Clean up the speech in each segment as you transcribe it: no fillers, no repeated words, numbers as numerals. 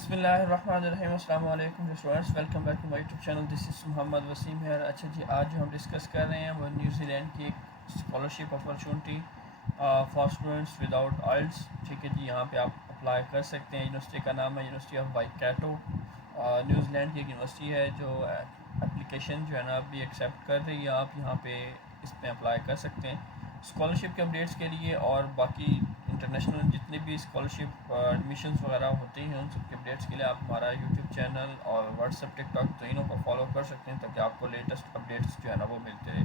बिस्मिल्लाहिर्रहमानिर्रहीम। अस्सलाम वालेकुम students, welcome back to my YouTube channel. This is Mohammad Wasim है। अच्छा जी, आज जो हम डिस्कस कर रहे हैं वो न्यूजीलैंड की एक scholarship opportunity for students without IELTS. ठीक है जी, यहाँ पे आप अप्लाई कर सकते हैं। यूनिवर्सिटी का नाम है यूनिवर्सिटी ऑफ वाईकाटो। न्यूजीलैंड की एक यूनिवर्सिटी है जो एप्लीकेशन जो है ना अभी एक्सेप्ट कर रही है। आप यहाँ पे इसमें अप्लाई कर सकते हैं। स्कॉलरशिप के अपडेट्स के लिए और बाकी इंटरनेशनल जितने भी स्कॉलरशिप एडमिशन्स वगैरह होते हैं उन सब के अपडेट्स के लिए आप हमारा यूट्यूब चैनल और व्हाट्सएप टिकटॉक तीनों को फॉलो कर सकते हैं ताकि आपको लेटेस्ट अपडेट्स जो है ना वो मिलते रहे।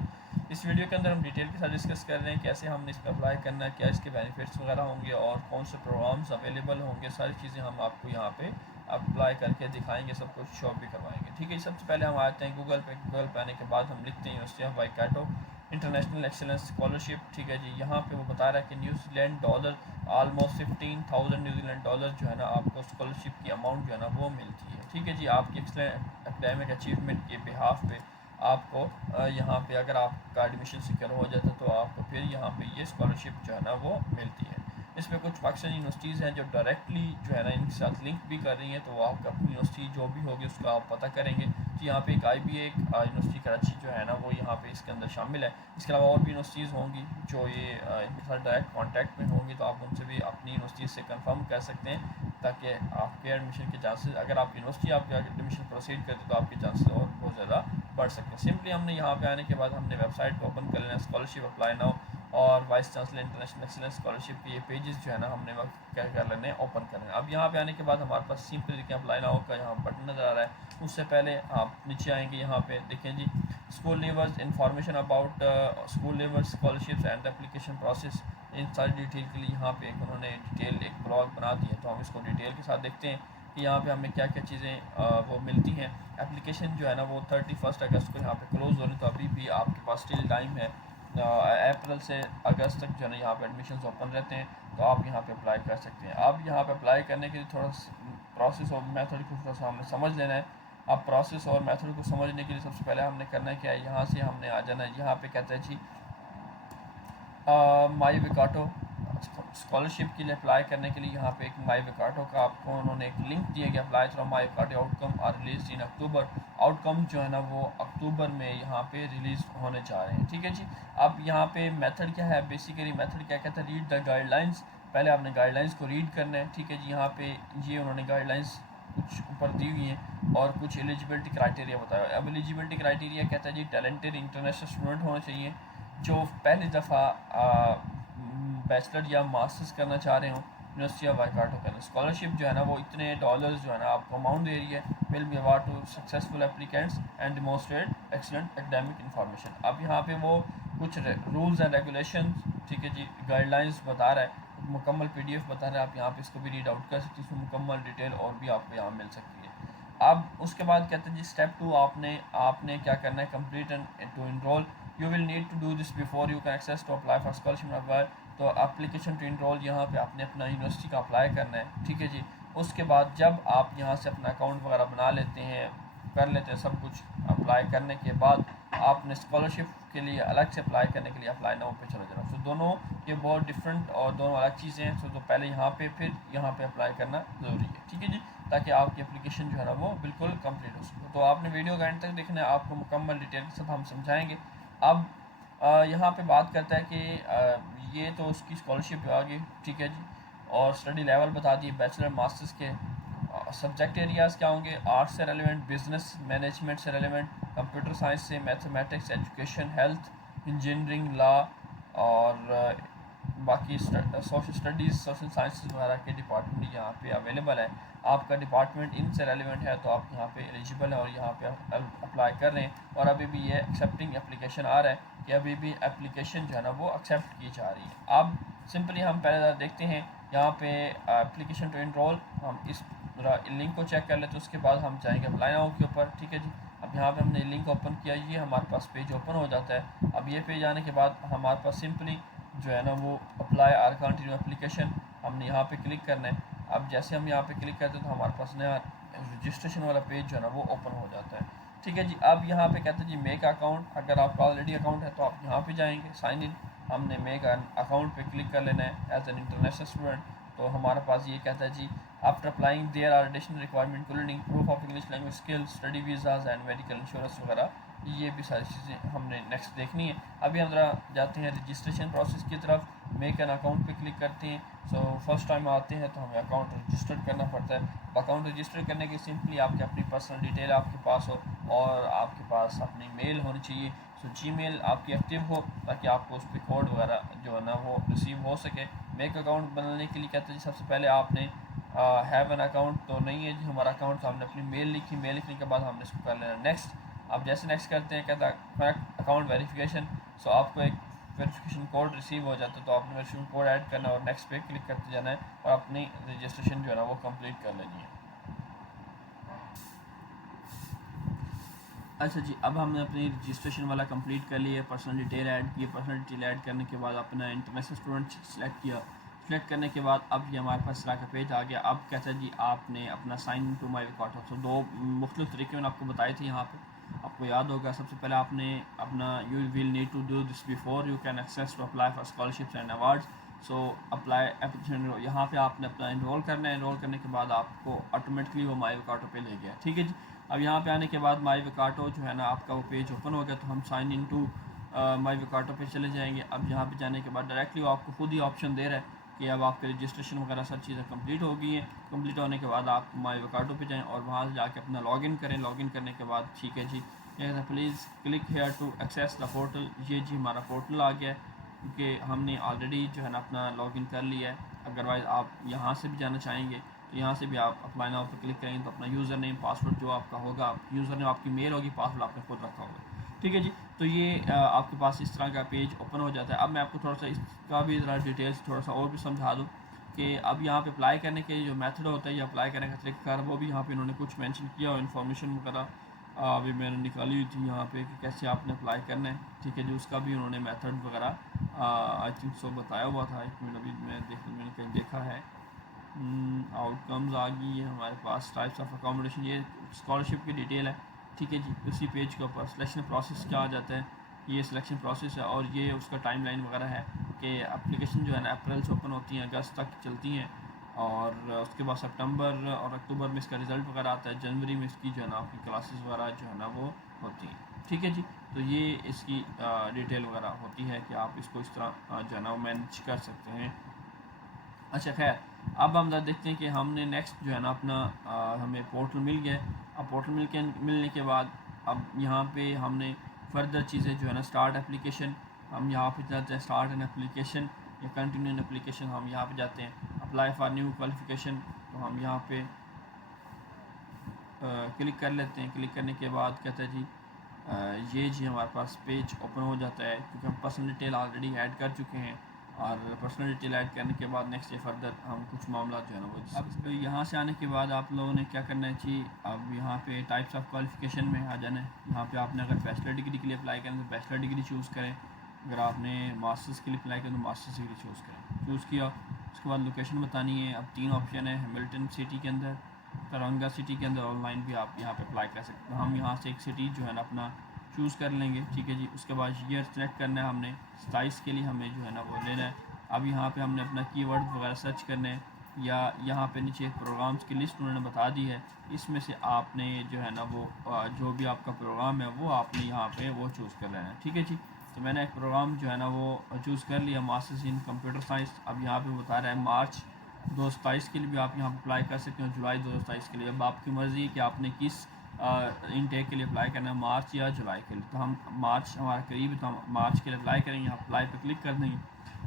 इस वीडियो के अंदर हम डिटेल के साथ डिस्कस कर रहे हैं कैसे हमने इस पर अप्लाई करना है, क्या इसके बेनिफिट्स वगैरह होंगे और कौन से प्रोग्राम्स अवेलेबल होंगे। सारी चीज़ें हम आपको यहाँ पे अप्लाई करके दिखाएंगे, सब कुछ शो भी करवाएंगे। ठीक है, सबसे पहले हम आते हैं गूगल पे आने के बाद हम लिखते हैं university of Waikato international excellence scholarship. ठीक है जी, यहाँ पे वो बता रहा है कि New Zealand dollar almost 15,000 New Zealand dollar जो है ना आपको स्कॉलरशिप की अमाउंट जो है ना वो मिलती है। ठीक है जी, आपकी एकेडमिक अचीवमेंट के बिहाफ पे आपको यहाँ पे अगर आपका एडमिशन सिक्योर हो जाता है तो आपको फिर यहाँ पे ये स्कॉलरशिप जो है ना वो मिलती है। इसमें कुछ पाकिस्तानी यूनिवर्सिटीज़ हैं जो डायरेक्टली जो है ना इनके साथ लिंक भी कर रही हैं, तो आप अपनी यूनिवर्सिटी जो भी होगी उसका आप पता करेंगे। तो यहाँ पे एक IBA एक यूनिवर्सिटी कराची जो है ना वो यहाँ पे इसके अंदर शामिल है। इसके अलावा और भी यूनिवर्सिटीज़ होंगी जो ये इनके साथ डायरेक्ट कांटेक्ट में होंगी, तो आप उनसे भी अपनी यूनिवर्सिटी से कंफर्म कर सकते हैं ताकि आपके एडमिशन के चांसेस, अगर आप यूनिवर्सिटी आपके एडमिशन प्रोसीड करते तो आपके चांसेस और बहुत ज़्यादा बढ़ सकते हैं। सिंपली हमने यहाँ पे आने के बाद हमने वेबसाइट को ओपन कर लेना, स्कॉलरशिप अप्लाई नाउ और vice chancellor international excellence scholarship के ये पेजेस जो है ना हमने वक्त क्या कर लेने ओपन कर लेना। अब यहाँ पे आने के बाद हमारे पास सिंपली देखिए अप्लाई नाउ का यहाँ बटन नज़र आ रहा है। उससे पहले आप नीचे आएंगे, यहाँ पे देखें जी school leavers information about school leavers scholarships and application process. इन सारी डिटेल के लिए यहाँ पे उन्होंने डिटेल एक ब्लॉग बना दी है, तो हम इसको डिटेल के साथ देखते हैं कि यहाँ पे हमें क्या क्या चीज़ें वो मिलती हैं। एप्लीकेशन जो है ना वो 31 अगस्त को यहाँ पे क्लोज़ हो रही, तो अभी भी आपके पास स्टिल टाइम है। अप्रैल से अगस्त तक जो है ना यहाँ पे एडमिशन ओपन रहते हैं, तो आप यहाँ पे अप्लाई कर सकते हैं। अब यहाँ पे अप्लाई करने के लिए थोड़ा प्रोसेस और मेथड को थोड़ा सा हमने समझ लेना है। अब प्रोसेस और मेथड को समझने के लिए सबसे पहले हमने करना है क्या है, यहाँ से हमने आ जाना है। यहाँ पे कहते हैं जी माई विकाटो स्कॉलरशिप के लिए अप्लाई करने के लिए यहाँ पे एक माई विकाटो का आपको उन्होंने एक लिंक दिया गया, apply through my Waikato outcome are release in October. Outcome जो है ना वो अक्टूबर में यहाँ पे रिलीज़ होने जा रहे हैं। ठीक है जी, अब यहाँ पे मेथड क्या है, बेसिकली मेथड क्या कहता है, रीड द गाइडलाइंस। पहले आपने गाइडलाइंस को रीड करना है। ठीक है जी, यहाँ पे ये उन्होंने गाइडलाइंस कुछ ऊपर दी हुई हैं और कुछ एलिजिबिलिटी क्राइटेरिया बताया। अब एलिजिबिलिटी क्राइटेरिया कहता है जी टैलेंटेड इंटरनेशनल स्टूडेंट होना चाहिए जो पहली दफ़ा बैचलर या मास्टर्स करना चाह रहे हो यूनिवर्सिटी ऑफ वाईकाटो के अंदर। स्कॉलरशिप जो है ना वो इतने डॉलर्स जो है ना आपको अमाउंट दे रही है, will be award to successful applicants and demonstrate excellent academic information. अब यहाँ पे वो कुछ रूल्स एंड रेगुलेशन, ठीक है जी, गाइडलाइंस बता रहा है, मुकम्मल PDF बता रहा है। आप यहाँ पे इसको भी रीड आउट कर सकते हैं, इसमें मुकम्मल डिटेल और भी आपको यहाँ मिल सकती है। अब उसके बाद कहते हैं जी स्टेप 2, आपने क्या करना है, complete and to enrol. You will need to do this before you can access to apply for scholarship. तो एप्लीकेशन टू इनरोल यहाँ पे आपने अपना यूनिवर्सिटी का अप्लाई करना है। ठीक है जी, उसके बाद जब आप यहाँ से अपना अकाउंट वगैरह बना लेते हैं, कर लेते हैं सब कुछ, अप्लाई करने के बाद आपने स्कॉलरशिप के लिए अलग से अप्लाई करने के लिए अप्लाई नाउ पे चले जाना। तो दोनों ये बहुत डिफरेंट और दोनों अलग चीज़ें हैं। तो पहले यहाँ पे फिर यहाँ पे अप्लाई करना ज़रूरी है। ठीक है जी, ताकि आपकी एप्लीकेशन जो है ना वो बिल्कुल कंप्लीट हो सके। तो आपने वीडियो का एंड तक देखना है, आपको मुकम्मल डिटेल के साथ हम समझाएंगे। अब यहाँ पे बात करता है कि ये तो उसकी स्कॉलरशिप आ गई। ठीक है जी, और स्टडी लेवल बता दिए बैचलर मास्टर्स के। सब्जेक्ट एरियाज़ क्या होंगे, आर्ट्स से रेलिवेंट, बिजनेस मैनेजमेंट से रेलिवेंट, कंप्यूटर साइंस से, mathematics, education, health, engineering, law और बाकी सोशल स्टडीज़, सोशल साइंसेज वगैरह के डिपार्टमेंट यहाँ पे अवेलेबल है। आपका डिपार्टमेंट इनसे रेलिवेंट है तो आप यहाँ पे एलिजिबल है और यहाँ पे अप्लाई कर रहे हैं। और अभी भी ये एक्सेप्टिंग एप्लीकेशन आ रहा है कि अभी भी एप्लीकेशन जो है ना वो एक्सेप्ट की जा रही है। अब सिंपली हम पहले देखते हैं यहाँ पे एप्लीकेशन टू इनरोल, हम इस लिंक को चेक कर लेते हैं, उसके बाद हम जाएंगे अप्लाई नाउ के ऊपर। ठीक है जी, अब यहाँ पे हमने लिंक ओपन किया, ये हमारे पास पेज ओपन हो जाता है। अब ये पेज आने के बाद हमारे पास सिंपली जो है ना वो अप्लाई आर कंटिन्यू एप्लीकेशन, हमने यहाँ पे क्लिक करना है। अब जैसे हम यहाँ पे क्लिक करते हैं तो हमारे पास नया रजिस्ट्रेशन वाला पेज जो है ना वो ओपन हो जाता है। ठीक है जी, अब यहाँ पे कहते हैं जी मेक अकाउंट। अगर आपका ऑलरेडी अकाउंट है तो आप यहाँ पे जाएंगे, साइन इन, हमने मेक अकाउंट पे क्लिक कर लेना है एज एन इंटरनेशनल स्टूडेंट। तो हमारे पास ये कहता है जी after applying there are additional requirement including proof of English language skills, study visas and medical insurance वगैरह। ये भी सारी चीज़ें हमने नेक्स्ट देखनी है। अभी हम ज़रा जाते हैं रजिस्ट्रेशन प्रोसेस की तरफ। मेक एन अकाउंट पे क्लिक करते हैं। सो फर्स्ट टाइम आते हैं तो हमें अकाउंट रजिस्टर करना पड़ता है। अकाउंट रजिस्टर करने के सिंपली आपकी अपनी पर्सनल डिटेल आपके पास हो और आपके पास अपनी मेल होनी चाहिए। सो जीमेल आपकी एक्टिव हो ताकि आपको उस पर कोड वगैरह जो है ना वो रिसीव हो सके। मेक अकाउंट बनाने के लिए कहते हैं जी सबसे पहले आपने हैव एन अकाउंट तो नहीं है जी हमारा अकाउंट, तो हमने अपनी मेल लिखी, मेल लिखने के बाद हमने इसको कर लेना नेक्स्ट। अब जैसे नेक्स्ट करते हैं कहता है करेक्ट अकाउंट वेरिफिकेशन। सो आपको एक वेरिफिकेशन कोड रिसीव हो जाता है तो आपने वेरिफिकेशन कोड ऐड करना और नेक्स्ट पे क्लिक करते जाना है और अपनी रजिस्ट्रेशन जो है ना वो कंप्लीट कर लेनी है। अच्छा जी, अब हमने अपनी रजिस्ट्रेशन वाला कंप्लीट कर लिया, पर्सनल डिटेल ऐड की। पर्सनल डिटेल ऐड करने के बाद अपना इंटरनेशनल स्टूडेंट सेलेक्ट किया। सेलेक्ट करने के बाद अब ये हमारे पास तरह का पेज आ गया। अब कहता है जी आपने अपना साइन टू माई अकाउंट। तो दो मुख्तलिफ तरीके मैंने आपको बताए थे यहाँ पे, आपको याद होगा। सबसे पहले आपने अपना you will need to do this before you can access to apply for scholarships and awards. So apply application, यहाँ पे आपने अपना इनरोल करना है। इनरोल करने के बाद आपको ऑटोमेटिकली वो माई अकाउंट पे ले गया, ठीक है जी। अब यहाँ पे आने के बाद माई विकाटो जो है ना आपका वो पेज ओपन हो गया, तो हम साइन इन टू माई विकाटो पे चले जाएंगे। अब यहाँ पे जाने के बाद डायरेक्टली वो आपको खुद ही ऑप्शन दे रहा है कि अब आपके रजिस्ट्रेशन वगैरह सब चीज़ें कंप्लीट हो गई हैं। कंप्लीट होने के बाद आप माई विकाटो पे जाएँ और वहाँ से जाके अपना लॉगिन करें। लॉगिन करने के बाद ठीक है जी, ये please click here to access the portal. ये जी हमारा पोर्टल आ गया है क्योंकि हमने ऑलरेडी जो है ना अपना लॉगिन कर लिया है। अदरवाइज़ आप यहाँ से भी जाना चाहेंगे तो यहाँ से भी आप अप्लाई नाउ पर क्लिक करेंगे तो अपना यूज़र नेम पासवर्ड जो आपका होगा, यूज़र नेम आपकी मेल होगी, पासवर्ड आपने खुद रखा होगा, ठीक है जी। तो ये आपके पास इस तरह का पेज ओपन हो जाता है। अब मैं आपको थोड़ा सा इसका भी ज़रा डिटेल्स थोड़ा सा और भी समझा दूँ कि अब यहाँ पे अप्लाई करने के जो मेथड होता है या अप्लाई करने का तरीका वो भी यहाँ पे इन्होंने कुछ मेंशन किया और इन्फॉर्मेशन वगैरह अभी मैंने निकाली हुई थी यहाँ पे कि कैसे आपने अप्लाई करना है, ठीक है जी। उसका भी उन्होंने मेथड वगैरह आई थिंक सो बताया हुआ था। एक मिनट, अभी मैंने कहीं देखा है। आउटकम्स आ गई है हमारे पास, टाइप्स ऑफ अकोमोडेशन, ये स्कॉलरशिप की डिटेल है, ठीक है जी। उसी पेज के ऊपर सिलेक्शन प्रोसेस क्या आ जाता है, ये सिलेक्शन प्रोसेस है और ये उसका टाइमलाइन वगैरह है कि एप्लीकेशन जो है ना अप्रैल से ओपन होती हैं, अगस्त तक चलती हैं और उसके बाद सितंबर और अक्टूबर में इसका रिज़ल्ट वगैरह आता है, जनवरी में इसकी जो है ना आपकी क्लासेस वगैरह जो है ना वो होती हैं, ठीक है जी। तो ये इसकी डिटेल वगैरह होती है कि आप इसको इस तरह जो है ना मैनेज कर सकते हैं। अच्छा खैर, अब हम देखते हैं कि हमने नेक्स्ट जो है ना अपना हमें पोर्टल मिल गया। अब पोर्टल मिलने के बाद अब यहाँ पे हमने फर्दर चीज़ें जो है ना स्टार्ट एप्लीकेशन, हम यहाँ पे जाते हैं स्टार्ट एन एप्लीकेशन या कंटिन्यू एन एप्लीकेशन, हम यहाँ पे जाते हैं अप्लाई फॉर न्यू क्वालिफिकेशन, तो हम यहाँ पे क्लिक कर लेते हैं। क्लिक करने के बाद कहता है जी ये जी हमारे पास पेज ओपन हो जाता है क्योंकि हम पर्सनल डिटेल ऑलरेडी ऐड कर चुके हैं और पर्सनल डिटेल ऐड करने के बाद नेक्स्ट डे फर्दर हम कुछ मामला जो है ना वो। अब यहाँ से आने के बाद आप लोगों ने क्या करना है जी, अब यहाँ पे टाइप्स ऑफ क्वालिफिकेशन में आ जाना है। यहाँ पे आपने अगर बैचलर डिग्री के लिए अप्लाई करें तो बैचलर डिग्री चूज़ करें, अगर आपने मास्टर्स के लिए अप्लाई करें तो मास्टर्स डिग्री चूज़ करें। चूज़ किया, उसके बाद लोकेशन बतानी है। अब 3 ऑप्शन है, हैमिल्टन सिटी के अंदर, तरंगा सिटी के अंदर, ऑनलाइन भी आप यहाँ पे अप्लाई कर सकते हैं। हम यहाँ से एक सिटी जो है ना अपना चूज़ कर लेंगे, ठीक है जी। उसके बाद ईयर सेलेक्ट करना है हमने, 27 के लिए हमें जो है ना वो लेना है। अब यहाँ पे हमने अपना कीवर्ड वगैरह सर्च करने हैं या यहाँ पे नीचे प्रोग्राम्स की लिस्ट उन्होंने बता दी है, इसमें से आपने जो है ना वो जो भी आपका प्रोग्राम है वो आपने यहाँ पे वो चूज़ कर लेना है, ठीक है जी। तो मैंने एक प्रोग्राम जो है ना वो चूज़ कर लिया, मास्टर्स इन कंप्यूटर साइंस। अब यहाँ पे बता रहा है मार्च 2027 के लिए भी आप यहाँ पर अप्लाई कर सकते हो, जुलाई 2027 के लिए। अब आपकी मर्ज़ी है कि आपने किस इनटेक के लिए अप्लाई करना है, मार्च या जुलाई के लिए। तो हम मार्च हमारा करीब है तो हम मार्च के लिए अप्लाई करेंगे, यहाँ अप्लाई पर क्लिक कर देंगे।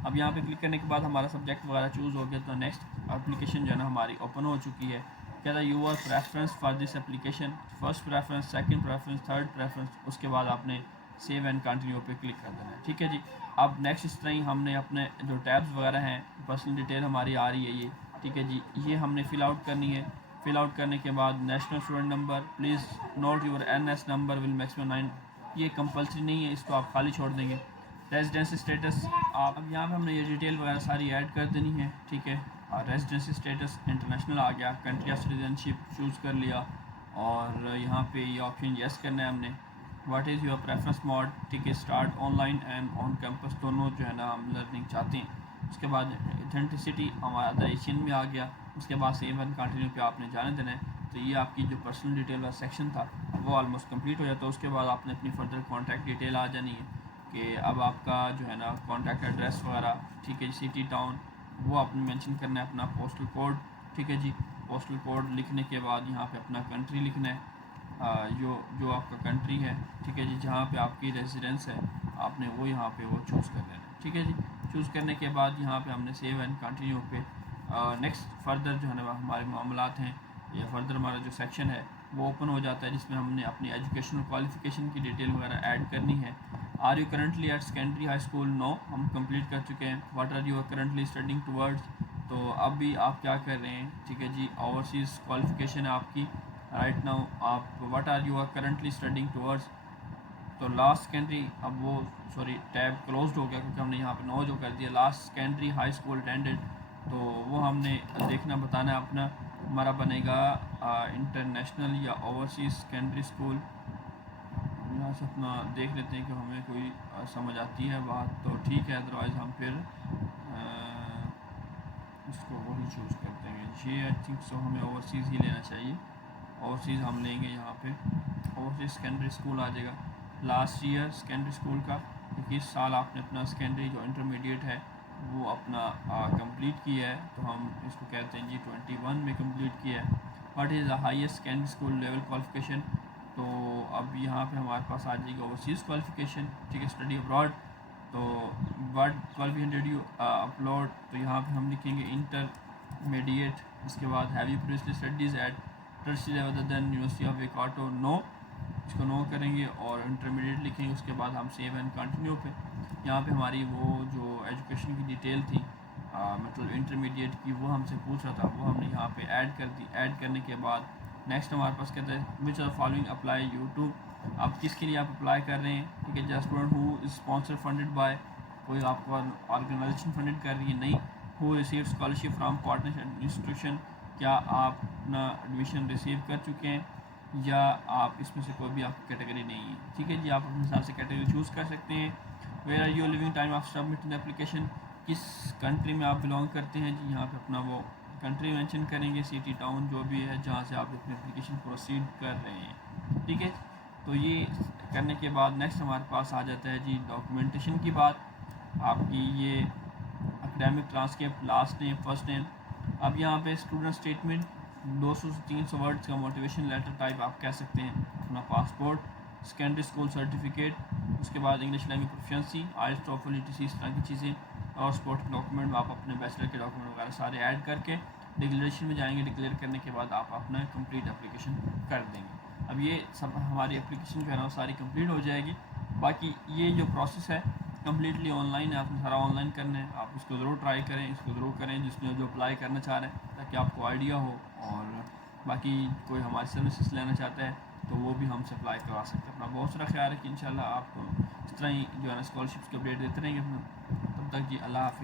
अब यहाँ पे क्लिक करने के बाद हमारा सब्जेक्ट वगैरह चूज़ हो गया, तो नेक्स्ट एप्लीकेशन जो है ना हमारी ओपन हो चुकी है। क्या था your preference for this application, first preference, second preference, third preference, उसके बाद आपने सेव एंड कंटिन्यू पे क्लिक कर देना है, ठीक है जी। अब नेक्स्ट इस तरह ही हमने अपने जो टैब्स वगैरह हैं, पर्सनल डिटेल हमारी आ रही है ये, ठीक है जी, ये हमने फ़िल आउट करनी है। फ़िल आउट करने के बाद national student number, please note your NS number will maximum 9, ये कंपलसरी नहीं है, इसको आप खाली छोड़ देंगे। रेजिडेंसी स्टेटस, आप अब यहाँ पे हमने ये डिटेल वगैरह सारी ऐड कर देनी है, ठीक है। और रेजिडेंसी स्टेटस इंटरनेशनल आ गया, कंट्री ऑफ सिटीजनशिप चूज़ कर लिया और यहाँ पे ये ऑप्शन येस करना है हमने। What is your preference mode, ठीक है, start online and on campus, दोनों जो है ना हम लर्निंग चाहते हैं। उसके बाद ऑथेंटिसिटी हमारा एशियन में आ गया, उसके बाद सेव एंड कंटिन्यू पे आपने जाने देना है। तो ये आपकी जो पर्सनल डिटेल वाला सेक्शन था वो ऑलमोस्ट कंप्लीट हो जाता है। उसके बाद आपने अपनी फर्दर कॉन्टैक्ट डिटेल आ जानी है कि अब आपका जो है ना कॉन्टैक्ट एड्रेस वगैरह, ठीक है, सिटी टाउन वो आपने मेंशन करना है, अपना पोस्टल कोड, ठीक है जी। पोस्टल कोड लिखने के बाद यहाँ पे अपना कंट्री लिखना है, जो जो आपका कंट्री है, ठीक है जी, जहाँ पे आपकी रेजिडेंस है आपने वो यहाँ पे वो चूज़ कर लेना है, ठीक है जी। चूज़ करने के बाद यहाँ पे हमने सेव एंड कंटिन्यू पे नेक्स्ट फर्दर जो है ना हमारे मामलात हैं या फर्दर हमारा जो सेक्शन है वो ओपन हो जाता है, जिसमें हमने अपनी एजुकेशनल क्वालिफ़िकेशन की डिटेल वगैरह ऐड करनी है। Are you currently at secondary high school? No, हम कंप्लीट कर चुके हैं। What are you currently studying towards? तो अब भी आप क्या कर रहे हैं, ठीक है जी, ओवरसीज़ क्वालिफ़िकेशन है आपकी राइट नाउ। आप what are you currently studying towards? तो लास्ट सेकेंडरी, अब वो सॉरी टैब क्लोज्ड हो गया क्योंकि हमने यहाँ पे नो जो कर दिया। Last secondary high school attended, तो वो हमने देखना बताना है अपना। हमारा बनेगा इंटरनेशनल या ओवरसीज़ सेकेंडरी स्कूल। यहाँ से अपना देख लेते हैं कि हमें कोई समझ आती है बात तो ठीक है, अदरवाइज़ हम फिर इसको वही चूज़ करते हैं। ये आई थिंक सो हमें ओवरसीज़ ही लेना चाहिए। ओवरसीज़ हम लेंगे, यहाँ पे ओवरसीज़ सेकेंडरी स्कूल आ जाएगा। लास्ट ईयर सेकेंडरी स्कूल का, क्योंकि इस साल आपने अपना सेकेंडरी जो इंटरमीडिएट है वो अपना कंप्लीट किया है, तो हम इसको कहते हैं जी 21 में कंप्लीट किया है। What is the highest secondary school level qualification? तो अब यहाँ पे हमारे पास आ जाएगी ओवरसीज़ क्वालिफिकेशन, ठीक है, स्टडी अब्रॉड। तो what qualification did you upload? तो यहाँ पे हम लिखेंगे इंटरमीडिएट। इसके बाद have you previously studies at tertiary level other than University of Waikato? No, इसको नो करेंगे और इंटरमीडिएट लिखेंगे। उसके बाद हम सेव एंड कंटिन्यू पे, यहाँ पे हमारी वो जो एजुकेशन की डिटेल थी मतलब इंटरमीडिएट की वो हमसे पूछ रहा था, वो हमने यहाँ पे ऐड कर दी। ऐड करने के बाद नेक्स्ट हमारे पास कहते हैं which are following apply you to? आप किसके लिए आप अप्लाई कर रहे हैं, ठीक है। Just student who is sponsor funded by, कोई आपको ऑर्गेनाइजेशन फंडेड कर रही है? नहीं। Who receive scholarship from partner institution, क्या आप अपना एडमिशन रिसीव कर चुके हैं या आप इसमें से कोई भी आपकी कैटेगरी नहीं है, ठीक है जी। आप अपने हिसाब से कैटेगरी चूज़ कर सकते हैं। Where are you living time of submitting application? किस कंट्री में आप बिलोंग करते हैं जी, यहाँ पे अपना वो कंट्री मेंशन करेंगे, सिटी टाउन जो भी है जहाँ से आप अपनी एप्लीकेशन प्रोसीड कर रहे हैं, ठीक है। तो ये करने के बाद नेक्स्ट हमारे पास आ जाता है जी डॉक्यूमेंटेशन की बात। आपकी ये academic transcript, last name, first name. अब यहाँ पे स्टूडेंट स्टेटमेंट 200 से 300 वर्ड्स का मोटिवेशन लेटर टाइप आप कह सकते हैं, अपना पासपोर्ट, सेकेंडरी स्कूल सर्टिफिकेट, उसके बाद English language proficiency, IELTS, TOEFL, etc, इस तरह की चीज़ें। और स्पोर्ट डॉक्यूमेंट आप अपने बैचलर के डॉक्यूमेंट वगैरह सारे ऐड करके डिक्लेरेशन में जाएंगे। डिक्लेयर करने के बाद आप अपना कंप्लीट एप्लीकेशन कर देंगे। अब ये सब हमारी एप्लीकेशन जो है ना वो सारी कंप्लीट हो जाएगी। बाकी ये जो प्रोसेस है कम्प्लीटली ऑनलाइन है, आपने सारा ऑनलाइन करना है। आप इसको ज़रूर ट्राई करें, इसको ज़रूर करें जिसमें जो अप्लाई करना चाह रहे हैं, ताकि आपको आइडिया हो। और बाकी कोई हमारी सर्विसेज लेना चाहता है तो वो भी हमसे अप्लाई करवा सकते हैं। अपना बहुत सारा ख्याल है कि इंशाल्लाह आपको इस तरह ही जो है ना स्कॉलरशिप्स के अपडेट देते रहेंगे। तब तक जी अल्लाह हाफ़िज़।